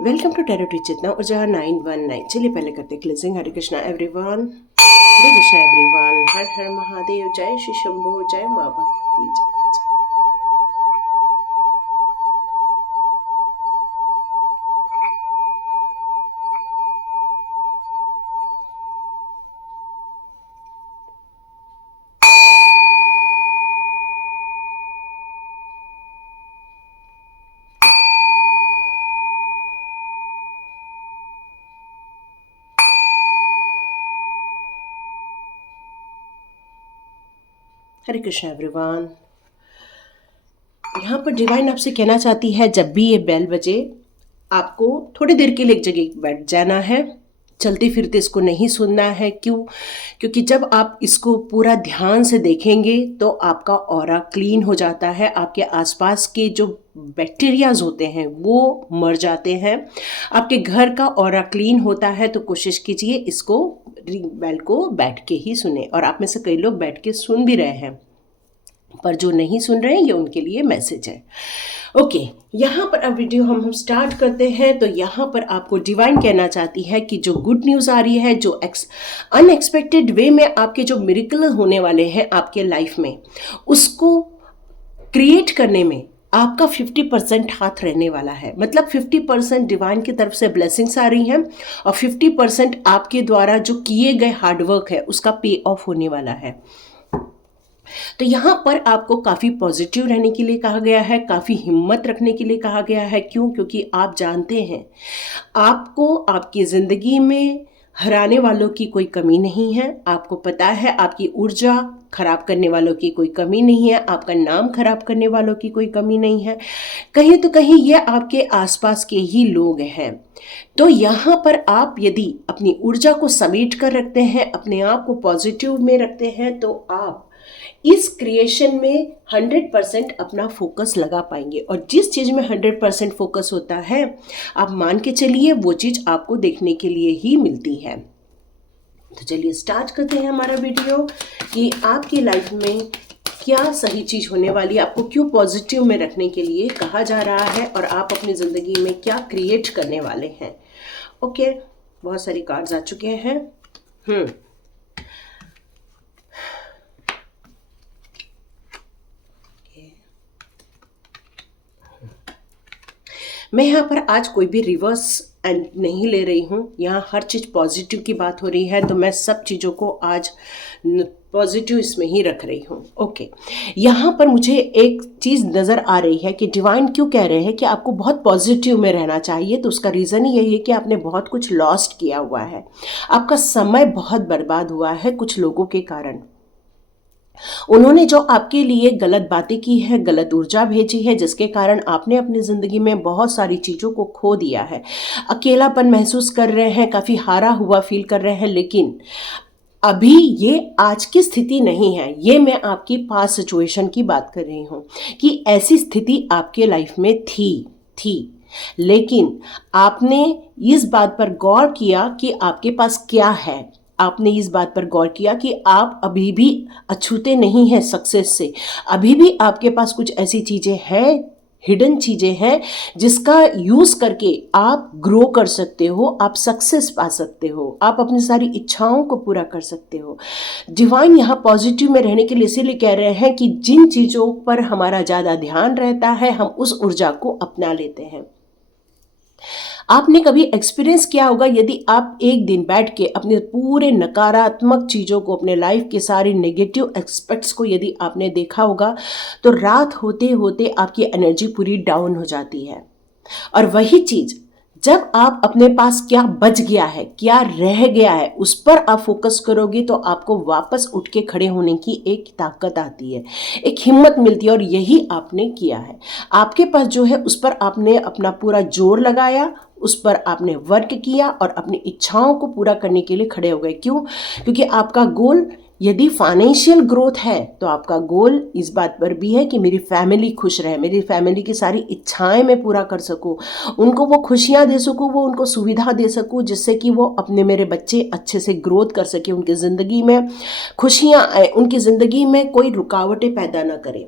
Welcome to tarot चेतना ऊर्जा 919। चलिए पहले करते क्लिजिंग। हरे कृष्णा एवरीवन, हरे कृष्णा एवरीवन, हर हर महादेव, जय श्री शंभो, जय माँ भगवती, जय। हरे कृष्णा एवरीवन। यहाँ पर डिवाइन आपसे कहना चाहती है, जब भी ये बेल बजे आपको थोड़ी देर के लिए एक जगह बैठ जाना है। चलते फिरते इसको नहीं सुनना है। क्यों? क्योंकि जब आप इसको पूरा ध्यान से देखेंगे तो आपका ऑरा क्लीन हो जाता है, आपके आसपास के जो बैक्टीरियाज होते हैं वो मर जाते हैं, आपके घर का ऑरा क्लीन होता है। तो कोशिश कीजिए इसको बेल को बैठ के ही सुने। और आप में से कई लोग बैठ के सुन भी रहे हैं, पर जो नहीं सुन रहे हैं ये उनके लिए मैसेज है। ओके, यहाँ पर अब वीडियो हम स्टार्ट करते हैं। तो यहाँ पर आपको डिवाइन कहना चाहती है कि जो गुड न्यूज़ आ रही है, जो अनएक्सपेक्टेड वे में आपके जो मिरेकल होने वाले हैं आपके लाइफ में, उसको क्रिएट करने में आपका 50% हाथ रहने वाला है। मतलब 50% डिवाइन की तरफ से ब्लेसिंग्स आ रही हैं और 50% आपके द्वारा जो किए गए हार्डवर्क है उसका पे ऑफ होने वाला है। तो यहाँ पर आपको काफ़ी पॉजिटिव रहने के लिए कहा गया है, काफ़ी हिम्मत रखने के लिए कहा गया है। क्यों? क्योंकि आप जानते हैं आपको आपकी ज़िंदगी में हराने वालों की कोई कमी नहीं है। आपको पता है आपकी ऊर्जा खराब करने वालों की कोई कमी नहीं है, आपका नाम खराब करने वालों की कोई कमी नहीं है। कहीं तो कहीं ये आपके आसपास के ही लोग हैं। तो यहाँ पर आप यदि अपनी ऊर्जा को समेट कर रखते हैं, अपने आप को पॉजिटिव में रखते हैं, तो आप इस क्रिएशन में 100% अपना फोकस लगा पाएंगे। और जिस चीज़ में 100% फोकस होता है, आप मान के चलिए वो चीज़ आपको देखने के लिए ही मिलती है। तो चलिए स्टार्ट करते हैं हमारा वीडियो कि आपकी लाइफ में क्या सही चीज़ होने वाली है, आपको क्यों पॉजिटिव में रखने के लिए कहा जा रहा है और आप अपनी ज़िंदगी में क्या क्रिएट करने वाले हैं। ओके, बहुत सारी कार्ड्स आ चुके हैं। मैं यहाँ पर आज कोई भी रिवर्स एंड नहीं ले रही हूँ। यहाँ हर चीज़ पॉजिटिव की बात हो रही है, तो मैं सब चीज़ों को आज पॉजिटिव इसमें ही रख रही हूँ। ओके, यहाँ पर मुझे एक चीज़ नज़र आ रही है कि डिवाइन क्यों कह रहे हैं कि आपको बहुत पॉजिटिव में रहना चाहिए। तो उसका रीज़न ही यही है कि आपने बहुत कुछ लॉस्ट किया हुआ है, आपका समय बहुत बर्बाद हुआ है कुछ लोगों के कारण। उन्होंने जो आपके लिए गलत बातें की है, गलत ऊर्जा भेजी है, जिसके कारण आपने अपनी ज़िंदगी में बहुत सारी चीज़ों को खो दिया है। अकेलापन महसूस कर रहे हैं, काफ़ी हारा हुआ फील कर रहे हैं। लेकिन अभी ये आज की स्थिति नहीं है, ये मैं आपकी पास्ट सिचुएशन की बात कर रही हूँ कि ऐसी स्थिति आपके लाइफ में थी। लेकिन आपने इस बात पर गौर किया कि आपके पास क्या है। आपने इस बात पर गौर किया कि आप अभी भी अछूते नहीं हैं सक्सेस से। अभी भी आपके पास कुछ ऐसी चीज़ें हैं, हिडन चीज़ें हैं, जिसका यूज़ करके आप ग्रो कर सकते हो, आप सक्सेस पा सकते हो, आप अपनी सारी इच्छाओं को पूरा कर सकते हो। डिवाइन यहाँ पॉजिटिव में रहने के लिए इसीलिए कह रहे हैं कि जिन चीज़ों पर हमारा ज़्यादा ध्यान रहता है, हम उस ऊर्जा को अपना लेते हैं। आपने कभी एक्सपीरियंस किया होगा, यदि आप एक दिन बैठ के अपने पूरे नकारात्मक चीज़ों को, अपने लाइफ के सारे नेगेटिव एस्पेक्ट्स को यदि आपने देखा होगा, तो रात होते होते आपकी एनर्जी पूरी डाउन हो जाती है। और वही चीज़ जब आप अपने पास क्या बच गया है, क्या रह गया है, उस पर आप फोकस करोगे, तो आपको वापस उठ के खड़े होने की एक ताकत आती है, एक हिम्मत मिलती है। और यही आपने किया है। आपके पास जो है उस पर आपने अपना पूरा जोर लगाया, उस पर आपने वर्क किया और अपनी इच्छाओं को पूरा करने के लिए खड़े हो गए। क्यों? क्योंकि आपका गोल यदि फाइनेंशियल ग्रोथ है, तो आपका गोल इस बात पर भी है कि मेरी फैमिली खुश रहे, मेरी फैमिली की सारी इच्छाएं मैं पूरा कर सकूं, उनको वो खुशियां दे सकूं, वो उनको सुविधा दे सकूं, जिससे कि वो अपने मेरे बच्चे अच्छे से ग्रोथ कर सके, उनकी ज़िंदगी में खुशियां आए, उनकी ज़िंदगी में कोई रुकावटें पैदा ना करें।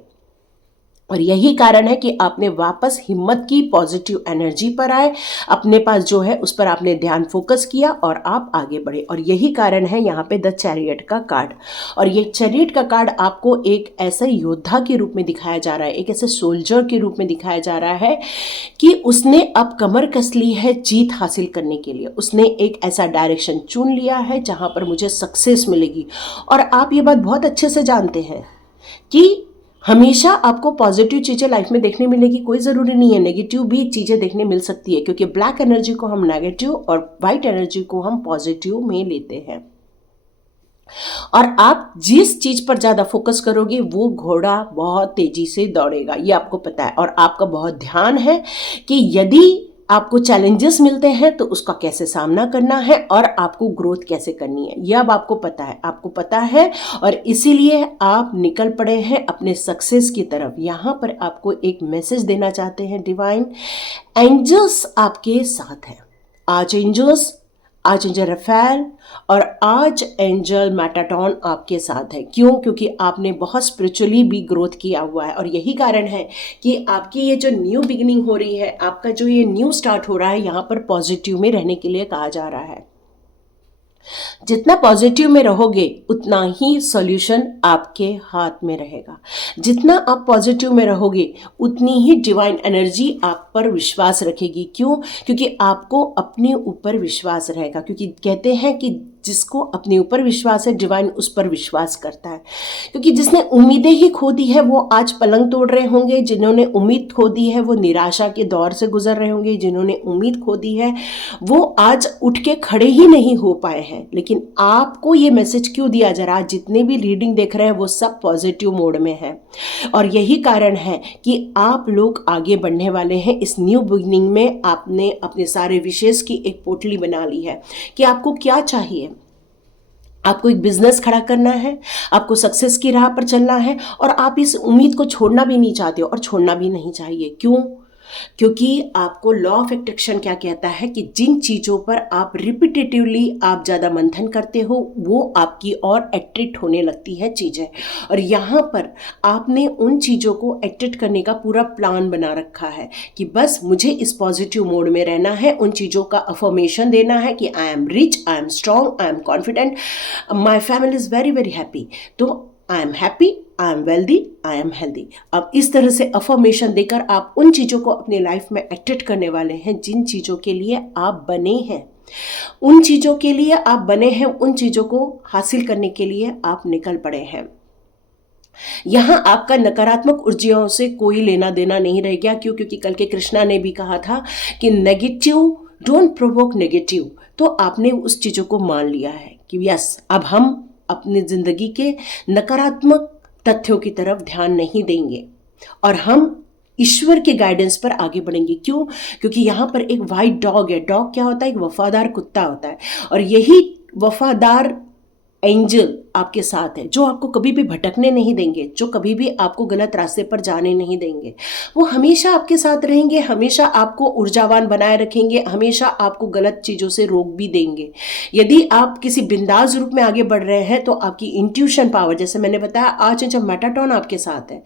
और यही कारण है कि आपने वापस हिम्मत की, पॉजिटिव एनर्जी पर आए, अपने पास जो है उस पर आपने ध्यान फोकस किया और आप आगे बढ़े। और यही कारण है यहाँ पे द चैरियट का कार्ड। और ये चैरियट का कार्ड आपको एक ऐसे योद्धा के रूप में दिखाया जा रहा है, एक ऐसे सोल्जर के रूप में दिखाया जा रहा है कि उसने अब कमर कस ली है जीत हासिल करने के लिए। उसने एक ऐसा डायरेक्शन चुन लिया है जहाँ पर मुझे सक्सेस मिलेगी। और आप ये बात बहुत अच्छे से जानते हैं कि हमेशा आपको पॉजिटिव चीज़ें लाइफ में देखने मिलेगी, कोई ज़रूरी नहीं है नेगेटिव भी चीज़ें देखने मिल सकती है, क्योंकि ब्लैक एनर्जी को हम नेगेटिव और वाइट एनर्जी को हम पॉजिटिव में लेते हैं। और आप जिस चीज़ पर ज़्यादा फोकस करोगे वो घोड़ा बहुत तेज़ी से दौड़ेगा, ये आपको पता है। और आपका बहुत ध्यान है कि यदि आपको चैलेंजेस मिलते हैं तो उसका कैसे सामना करना है और आपको ग्रोथ कैसे करनी है, यह अब आपको पता है और इसीलिए आप निकल पड़े हैं अपने सक्सेस की तरफ। यहाँ पर आपको एक मैसेज देना चाहते हैं डिवाइन, एंजल्स आपके साथ हैं। आज एंजल रफेल और आज एंजल मैटाटॉन आपके साथ है। क्यों? क्योंकि आपने बहुत स्पिरिचुअली भी ग्रोथ किया हुआ है और यही कारण है कि आपकी ये जो न्यू बिगिनिंग हो रही है, आपका जो ये न्यू स्टार्ट हो रहा है, यहाँ पर पॉजिटिव में रहने के लिए कहा जा रहा है। जितना पॉजिटिव में रहोगे उतना ही सॉल्यूशन आपके हाथ में रहेगा। जितना आप पॉजिटिव में रहोगे उतनी ही डिवाइन एनर्जी आप पर विश्वास रखेगी। क्यों? क्योंकि आपको अपने ऊपर विश्वास रहेगा, क्योंकि कहते हैं कि जिसको अपने ऊपर विश्वास है डिवाइन उस पर विश्वास करता है। क्योंकि जिसने उम्मीदें ही खो दी है वो आज पलंग तोड़ रहे होंगे, जिन्होंने उम्मीद खो दी है वो निराशा के दौर से गुजर रहे होंगे, जिन्होंने उम्मीद खो दी है वो आज उठ के खड़े ही नहीं हो पाए हैं। लेकिन आपको ये मैसेज क्यों दिया जा रहा है? जितने भी रीडिंग देख रहे हैं वो सब पॉजिटिव मोड में है और यही कारण है कि आप लोग आगे बढ़ने वाले हैं। इस न्यू बिगिनिंग में आपने अपने सारे विशेष की एक पोटली बना ली है कि आपको क्या चाहिए। आपको एक बिजनेस खड़ा करना है, आपको सक्सेस की राह पर चलना है और आप इस उम्मीद को छोड़ना भी नहीं चाहते हो और छोड़ना भी नहीं चाहिए। क्यों? क्योंकि आपको लॉ ऑफ अट्रैक्शन क्या कहता है कि जिन चीज़ों पर आप रिपीटेटिवली आप ज़्यादा मंथन करते हो वो आपकी ओर अट्रैक्ट होने लगती है चीज़ें। और यहाँ पर आपने उन चीज़ों को अट्रैक्ट करने का पूरा प्लान बना रखा है कि बस मुझे इस पॉजिटिव मोड में रहना है, उन चीज़ों का अफर्मेशन देना है कि I am rich, I am strong, I am confident, my family is very very happy, तो I am happy, I am wealthy, I am healthy. अब इस तरह से अफर्मेशन देकर आप उन चीज़ों को अपनी लाइफ में अट्रैक्ट करने वाले हैं जिन चीज़ों के लिए आप बने हैं। उन चीज़ों के लिए आप बने हैं, उन चीज़ों को हासिल करने के लिए आप निकल पड़े हैं। यहाँ आपका नकारात्मक ऊर्जाओं से कोई लेना देना नहीं रह गया। क्यों? क्योंकि कल के कृष्णा ने भी कहा था कि नेगेटिव डोंट प्रोवोक नेगेटिव। तो आपने उस चीज़ों को मान लिया है कि यस अब हम अपनी ज़िंदगी के नकारात्मक तथ्यों की तरफ ध्यान नहीं देंगे और हम ईश्वर के गाइडेंस पर आगे बढ़ेंगे। क्यों? क्योंकि यहाँ पर एक वाइट डॉग है। डॉग क्या होता है? एक वफादार कुत्ता होता है और यही वफादार एंजल आपके साथ है जो आपको कभी भी भटकने नहीं देंगे, जो कभी भी आपको गलत रास्ते पर जाने नहीं देंगे। वो हमेशा आपके साथ रहेंगे, हमेशा आपको ऊर्जावान बनाए रखेंगे, हमेशा आपको गलत चीज़ों से रोक भी देंगे। यदि आप किसी बिंदास रूप में आगे बढ़ रहे हैं तो आपकी इंट्यूशन पावर, जैसे मैंने बताया आज जब मेटाटॉन आपके साथ है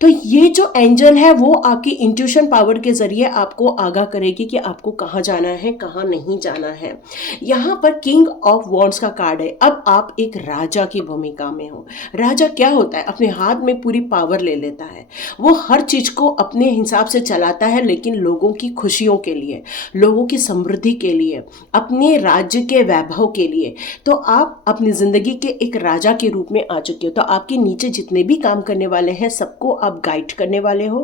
तो ये जो एंजल है वो आपकी इंट्यूशन पावर के जरिए आपको आगाह करेगी कि आपको कहाँ जाना है, कहाँ नहीं जाना है। यहाँ पर किंग ऑफ वॉन्ड्स का कार्ड है। अब आप एक राजा की भूमिका में हो। राजा क्या होता है? अपने हाथ में पूरी पावर ले लेता है, वो हर चीज को अपने हिसाब से चलाता है, लेकिन लोगों की खुशियों के लिए, लोगों की समृद्धि के लिए, अपने राज्य के वैभव के लिए। तो आप अपनी जिंदगी के एक राजा के रूप में आ चुके हो। तो आपके नीचे जितने भी काम करने वाले हैं सबको आप गाइड करने वाले हो।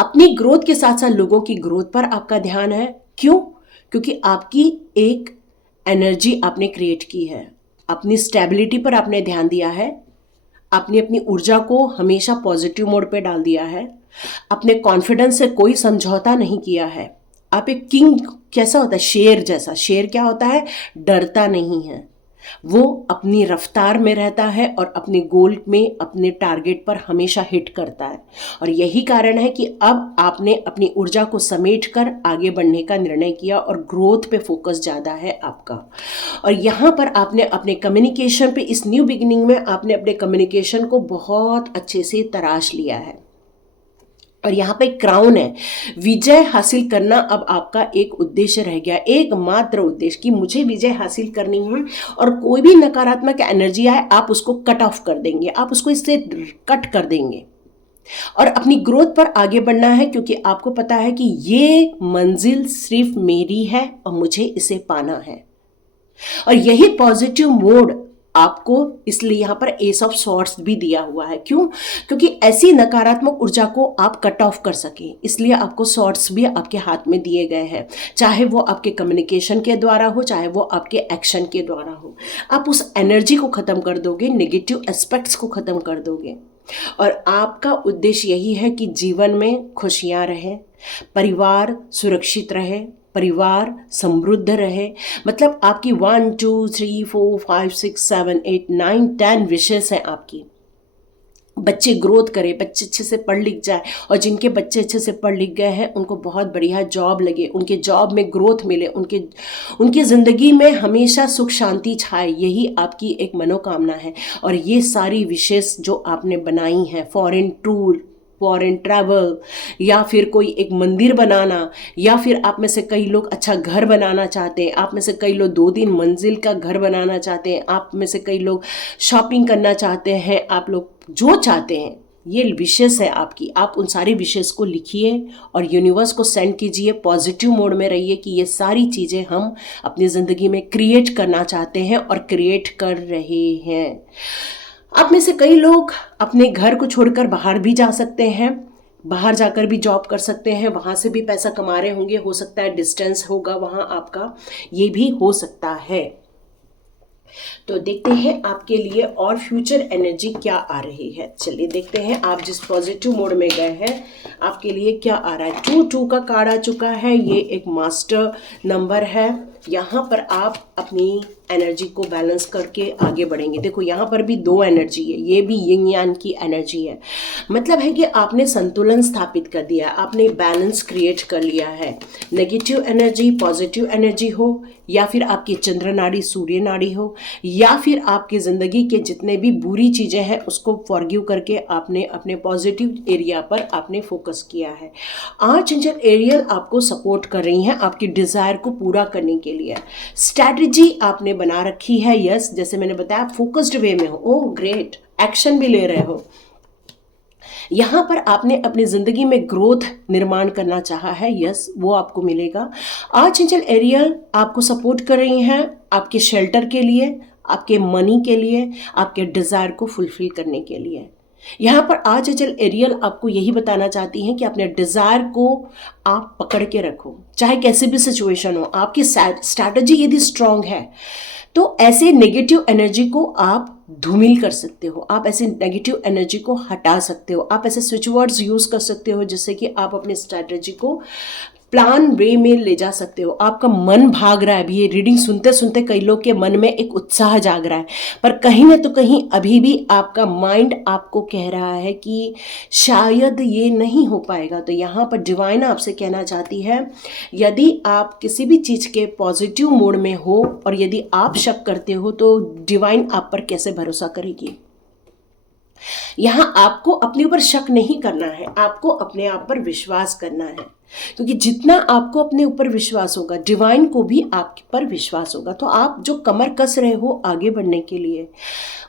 अपनी ग्रोथ के साथ साथ लोगों की ग्रोथ पर आपका ध्यान है। क्यों? क्योंकि आपकी एक एनर्जी आपने क्रिएट की है, अपनी स्टेबिलिटी पर आपने ध्यान दिया है, आपने अपनी ऊर्जा को हमेशा पॉजिटिव मोड पे डाल दिया है, अपने कॉन्फिडेंस से कोई समझौता नहीं किया है। आप एक किंग कैसा होता है? शेर जैसा। शेर क्या होता है? डरता नहीं है, वो अपनी रफ्तार में रहता है और अपने गोल में, अपने टारगेट पर हमेशा हिट करता है। और यही कारण है कि अब आपने अपनी ऊर्जा को समेटकर आगे बढ़ने का निर्णय किया और ग्रोथ पे फोकस ज़्यादा है आपका। और यहाँ पर आपने अपने कम्युनिकेशन पे, इस न्यू बिगिनिंग में आपने अपने कम्युनिकेशन को बहुत अच्छे से तराश लिया है। और यहाँ पे क्राउन है। विजय हासिल करना अब आपका एक उद्देश्य रह गया, एकमात्र उद्देश्य कि मुझे विजय हासिल करनी है। और कोई भी नकारात्मक एनर्जी आए आप उसको कट ऑफ कर देंगे, आप उसको इससे कट कर देंगे और अपनी ग्रोथ पर आगे बढ़ना है, क्योंकि आपको पता है कि ये मंजिल सिर्फ मेरी है और मुझे इसे पाना है। और यही पॉजिटिव मोड आपको, इसलिए यहां पर एस ऑफ सॉर्ड्स भी दिया हुआ है। क्यों? क्योंकि ऐसी नकारात्मक ऊर्जा को आप कट ऑफ कर सके, इसलिए आपको सॉर्ड्स भी आपके हाथ में दिए गए हैं। चाहे वो आपके कम्युनिकेशन के द्वारा हो, चाहे वो आपके एक्शन के द्वारा हो, आप उस एनर्जी को खत्म कर दोगे, नेगेटिव एस्पेक्ट्स को खत्म कर दोगे। और आपका उद्देश्य यही है कि जीवन में खुशियां रहे, परिवार सुरक्षित रहे, परिवार समृद्ध रहे। मतलब आपकी 1 2 3 4 5 6 7 8 9 10 विशेष हैं आपकी। बच्चे ग्रोथ करें, बच्चे अच्छे से पढ़ लिख जाए, और जिनके बच्चे अच्छे से पढ़ लिख गए हैं उनको बहुत बढ़िया जॉब लगे, उनके जॉब में ग्रोथ मिले, उनकी ज़िंदगी में हमेशा सुख शांति छाए, यही आपकी एक मनोकामना है। और ये सारी विशेष जो आपने बनाई हैं, फॉरेन टूर, फॉरेन ट्रैवल, या फिर कोई एक मंदिर बनाना, या फिर आप में से कई लोग अच्छा घर बनाना चाहते हैं, आप में से कई लोग 2-3 मंजिल का घर बनाना चाहते हैं, आप में से कई लोग शॉपिंग करना चाहते हैं, आप लोग जो चाहते हैं, ये विशेष है आपकी। आप उन सारी विशेष को लिखिए और यूनिवर्स को सेंड कीजिए, पॉजिटिव मोड में रहिए कि ये सारी चीज़ें हम अपनी ज़िंदगी में क्रिएट करना चाहते हैं और क्रिएट कर रहे हैं। आप में से कई लोग अपने घर को छोड़कर बाहर भी जा सकते हैं, बाहर जाकर भी जॉब कर सकते हैं, वहाँ से भी पैसा कमा रहे होंगे, हो सकता है डिस्टेंस होगा वहाँ आपका, ये भी हो सकता है। तो देखते हैं आपके लिए और फ्यूचर एनर्जी क्या आ रही है। चलिए देखते हैं आप जिस पॉजिटिव मोड में गए हैं आपके लिए क्या आ रहा है। 2 का कार्ड आ चुका है, ये एक मास्टर नंबर है। यहाँ पर आप अपनी एनर्जी को बैलेंस करके आगे बढ़ेंगे। देखो यहाँ पर भी 2 एनर्जी है, ये भी यिंग यांग की एनर्जी है। मतलब है कि आपने संतुलन स्थापित कर दिया, आपने बैलेंस क्रिएट कर लिया है। नेगेटिव एनर्जी पॉजिटिव एनर्जी हो, या फिर आपकी चंद्र नाड़ी सूर्य नाड़ी हो, या फिर आपकी ज़िंदगी के जितने भी बुरी चीज़ें हैं उसको फॉरगिव करके आपने अपने पॉजिटिव एरिया पर आपने फोकस किया है। आर्चएंजल एरियल आपको सपोर्ट कर रही हैं आपकी डिज़ायर को पूरा करने के लिए। स्ट्रैटेजी आपने बना रखी है, यस, जैसे मैंने बताया फोकस्ड वे में हो। ओह ग्रेट, एक्शन भी ले रहे हो। यहाँ पर आपने अपनी ज़िंदगी में ग्रोथ निर्माण करना चाहा है, यस, वो आपको मिलेगा। आर्चएंजल एरियल आपको सपोर्ट कर रही हैं आपके शेल्टर के लिए, आपके मनी के लिए, आपके डिज़ायर को फुलफिल करने के लिए। यहाँ पर आर्चएंजल एरियल आपको यही बताना चाहती हैं कि अपने डिज़ायर को आप पकड़ के रखो, चाहे कैसे भी सिचुएशन हो। आपकी स्ट्रैटेजी यदि स्ट्रांग है तो ऐसे नेगेटिव एनर्जी को आप धूमिल कर सकते हो, आप ऐसे नेगेटिव एनर्जी को हटा सकते हो, आप ऐसे स्विच वर्ड्स यूज़ कर सकते हो जिससे कि आप अपनी स्ट्रैटेजी को प्लान वे में ले जा सकते हो। आपका मन भाग रहा है, अभी ये रीडिंग सुनते सुनते कई लोग के मन में एक उत्साह जाग रहा है, पर कहीं ना तो कहीं अभी भी आपका माइंड आपको कह रहा है कि शायद ये नहीं हो पाएगा। तो यहाँ पर डिवाइन आपसे कहना चाहती है, यदि आप किसी भी चीज़ के पॉजिटिव मोड में हो और यदि आप शक करते हो तो डिवाइन आप पर कैसे भरोसा करेगी। यहाँ आपको अपने ऊपर शक नहीं करना है, आपको अपने आप पर विश्वास करना है, क्योंकि जितना आपको अपने ऊपर विश्वास होगा डिवाइन को भी आप पर विश्वास होगा। तो आप जो कमर कस रहे हो आगे बढ़ने के लिए,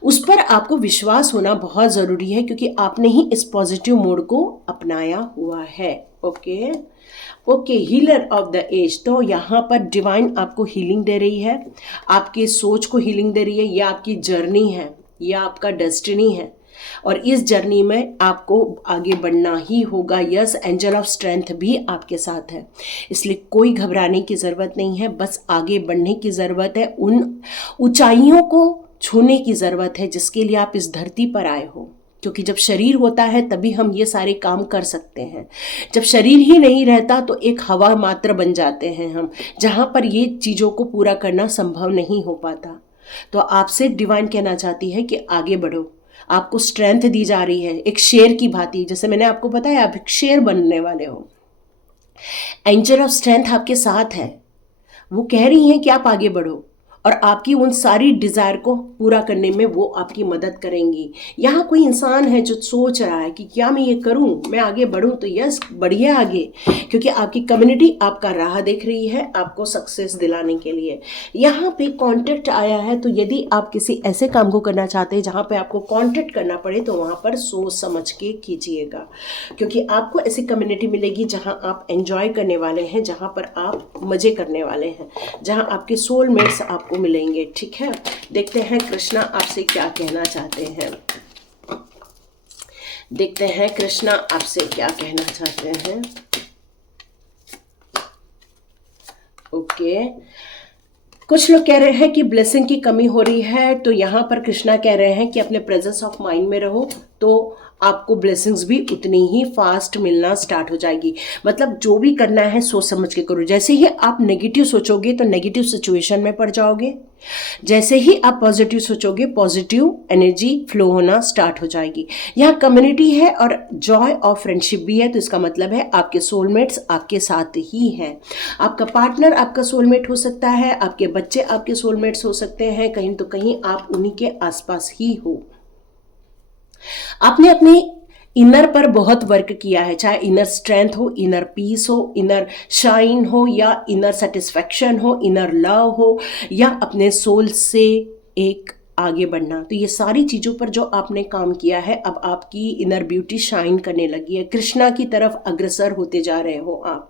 उस पर आपको विश्वास होना बहुत ज़रूरी है, क्योंकि आपने ही इस पॉजिटिव मोड को अपनाया हुआ है। Okay, healer of the age. तो यहाँ पर डिवाइन आपको हीलिंग दे रही है, आपकी सोच को हीलिंग दे रही है। यह आपकी जर्नी है, यह आपका डेस्टिनी है, और इस जर्नी में आपको आगे बढ़ना ही होगा। यस, एंजल ऑफ स्ट्रेंथ भी आपके साथ है, इसलिए कोई घबराने की ज़रूरत नहीं है, बस आगे बढ़ने की ज़रूरत है, उन ऊंचाइयों को छूने की ज़रूरत है जिसके लिए आप इस धरती पर आए हो। क्योंकि जब शरीर होता है तभी हम ये सारे काम कर सकते हैं, जब शरीर ही नहीं रहता तो एक हवा मात्र बन जाते हैं हम, जहाँ पर ये चीज़ों को पूरा करना संभव नहीं हो पाता। तो आपसे डिवाइन कहना चाहती है कि आगे बढ़ो, आपको स्ट्रेंथ दी जा रही है एक शेर की भांति। जैसे मैंने आपको बताया आप एक शेर बनने वाले हो। एंजल ऑफ स्ट्रेंथ आपके साथ है, वो कह रही हैं कि आप आगे बढ़ो, और आपकी उन सारी डिज़ायर को पूरा करने में वो आपकी मदद करेंगी। यहाँ कोई इंसान है जो सोच रहा है कि क्या मैं ये करूँ, मैं आगे बढ़ूँ, तो यस बढ़िए आगे, क्योंकि आपकी कम्युनिटी आपका राह देख रही है आपको सक्सेस दिलाने के लिए। यहाँ पे कॉन्टेक्ट आया है, तो यदि आप किसी ऐसे काम को करना चाहते हैं जहाँ पे आपको कॉन्टेक्ट करना पड़े तो वहाँ पर सोच समझ के कीजिएगा, क्योंकि आपको ऐसी कम्युनिटी मिलेगी जहाँ आप एंजॉय करने वाले हैं, जहाँ पर आप मज़े करने वाले हैं, जहाँ आपके सोलमेट्स आपको मिलेंगे। ठीक है, देखते हैं कृष्णा आपसे क्या कहना चाहते हैं। देखते हैं कृष्णा आपसे क्या कहना चाहते हैं। ओके, कुछ लोग कह रहे हैं कि ब्लेसिंग की कमी हो रही है, तो यहाँ पर कृष्णा कह रहे हैं कि अपने प्रेजेंस ऑफ माइंड में रहो तो आपको ब्लेसिंग्स भी उतनी ही फास्ट मिलना स्टार्ट हो जाएगी। मतलब जो भी करना है सोच समझ के करो। जैसे ही आप नेगेटिव सोचोगे तो नेगेटिव सिचुएशन में पड़ जाओगे, जैसे ही आप पॉजिटिव सोचोगे पॉजिटिव एनर्जी फ्लो होना स्टार्ट हो जाएगी। यहाँ कम्युनिटी है और जॉय ऑफ फ्रेंडशिप भी है, तो इसका मतलब है आपके सोलमेट्स आपके साथ ही हैं। आपका पार्टनर आपका सोलमेट हो सकता है, आपके बच्चे आपके सोलमेट्स हो सकते हैं, कहीं तो कहीं आप उन्हीं के आसपास ही हो। आपने अपने इनर पर बहुत वर्क किया है, चाहे इनर स्ट्रेंथ हो, इनर पीस हो, इनर शाइन हो, या इनर सेटिस्फैक्शन हो, इनर लव हो, या अपने सोल से एक आगे बढ़ना। तो ये सारी चीज़ों पर जो आपने काम किया है, अब आपकी इनर ब्यूटी शाइन करने लगी है, कृष्णा की तरफ अग्रसर होते जा रहे हो आप।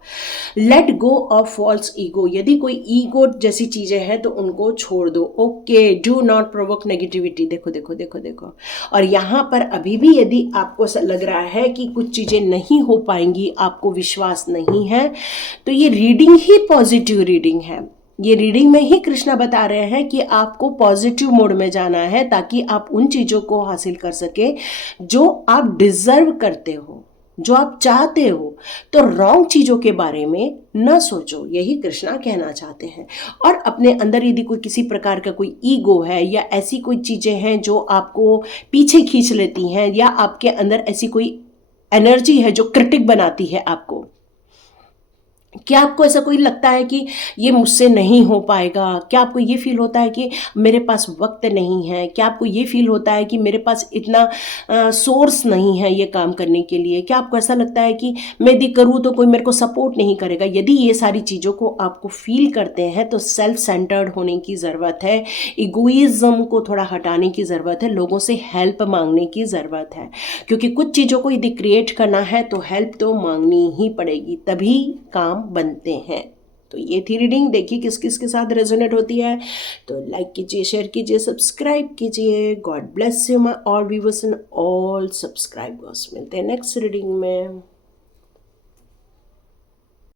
Let go of false ego. यदि कोई ईगो जैसी चीज़ें हैं तो उनको छोड़ दो। Okay, do not provoke negativity. देखो देखो देखो देखो। और यहाँ पर अभी भी यदि आपको लग रहा है कि कुछ चीज़ें नहीं हो पाएंगी, आपको विश्वास नहीं है, तो ये रीडिंग ही पॉजिटिव रीडिंग है। ये रीडिंग में ही कृष्णा बता रहे हैं कि आपको पॉजिटिव मोड में जाना है, ताकि आप उन चीज़ों को हासिल कर सके जो आप डिजर्व करते हो, जो आप चाहते हो। तो रॉन्ग चीज़ों के बारे में न सोचो, यही कृष्णा कहना चाहते हैं। और अपने अंदर यदि कोई किसी प्रकार का कोई ईगो है, या ऐसी कोई चीज़ें हैं जो आपको पीछे खींच लेती हैं, या आपके अंदर ऐसी कोई एनर्जी है जो क्रिटिक बनाती है आपको, क्या आपको ऐसा कोई लगता है कि ये मुझसे नहीं हो पाएगा? क्या आपको ये फील होता है कि मेरे पास वक्त नहीं है? क्या आपको ये फील होता है कि मेरे पास इतना सोर्स नहीं है ये काम करने के लिए? क्या आपको ऐसा लगता है कि मैं यदि करूँ तो कोई मेरे को सपोर्ट नहीं करेगा? यदि ये सारी चीज़ों को आपको फील करते हैं तो सेल्फ सेंटर्ड होने की ज़रूरत है, इगोइज्म को थोड़ा हटाने की ज़रूरत है, लोगों से हेल्प मांगने की ज़रूरत है, क्योंकि कुछ चीज़ों को यदि क्रिएट करना है तो हेल्प तो मांगनी ही पड़ेगी, तभी काम बनते हैं। तो ये थी रीडिंग, देखिए किस किस के साथ रेजोनेट होती है। तो लाइक कीजिए, शेयर कीजिए, सब्सक्राइब कीजिए। God bless you my all viewers and all subscribers. मिलते हैं नेक्स्ट रीडिंग में।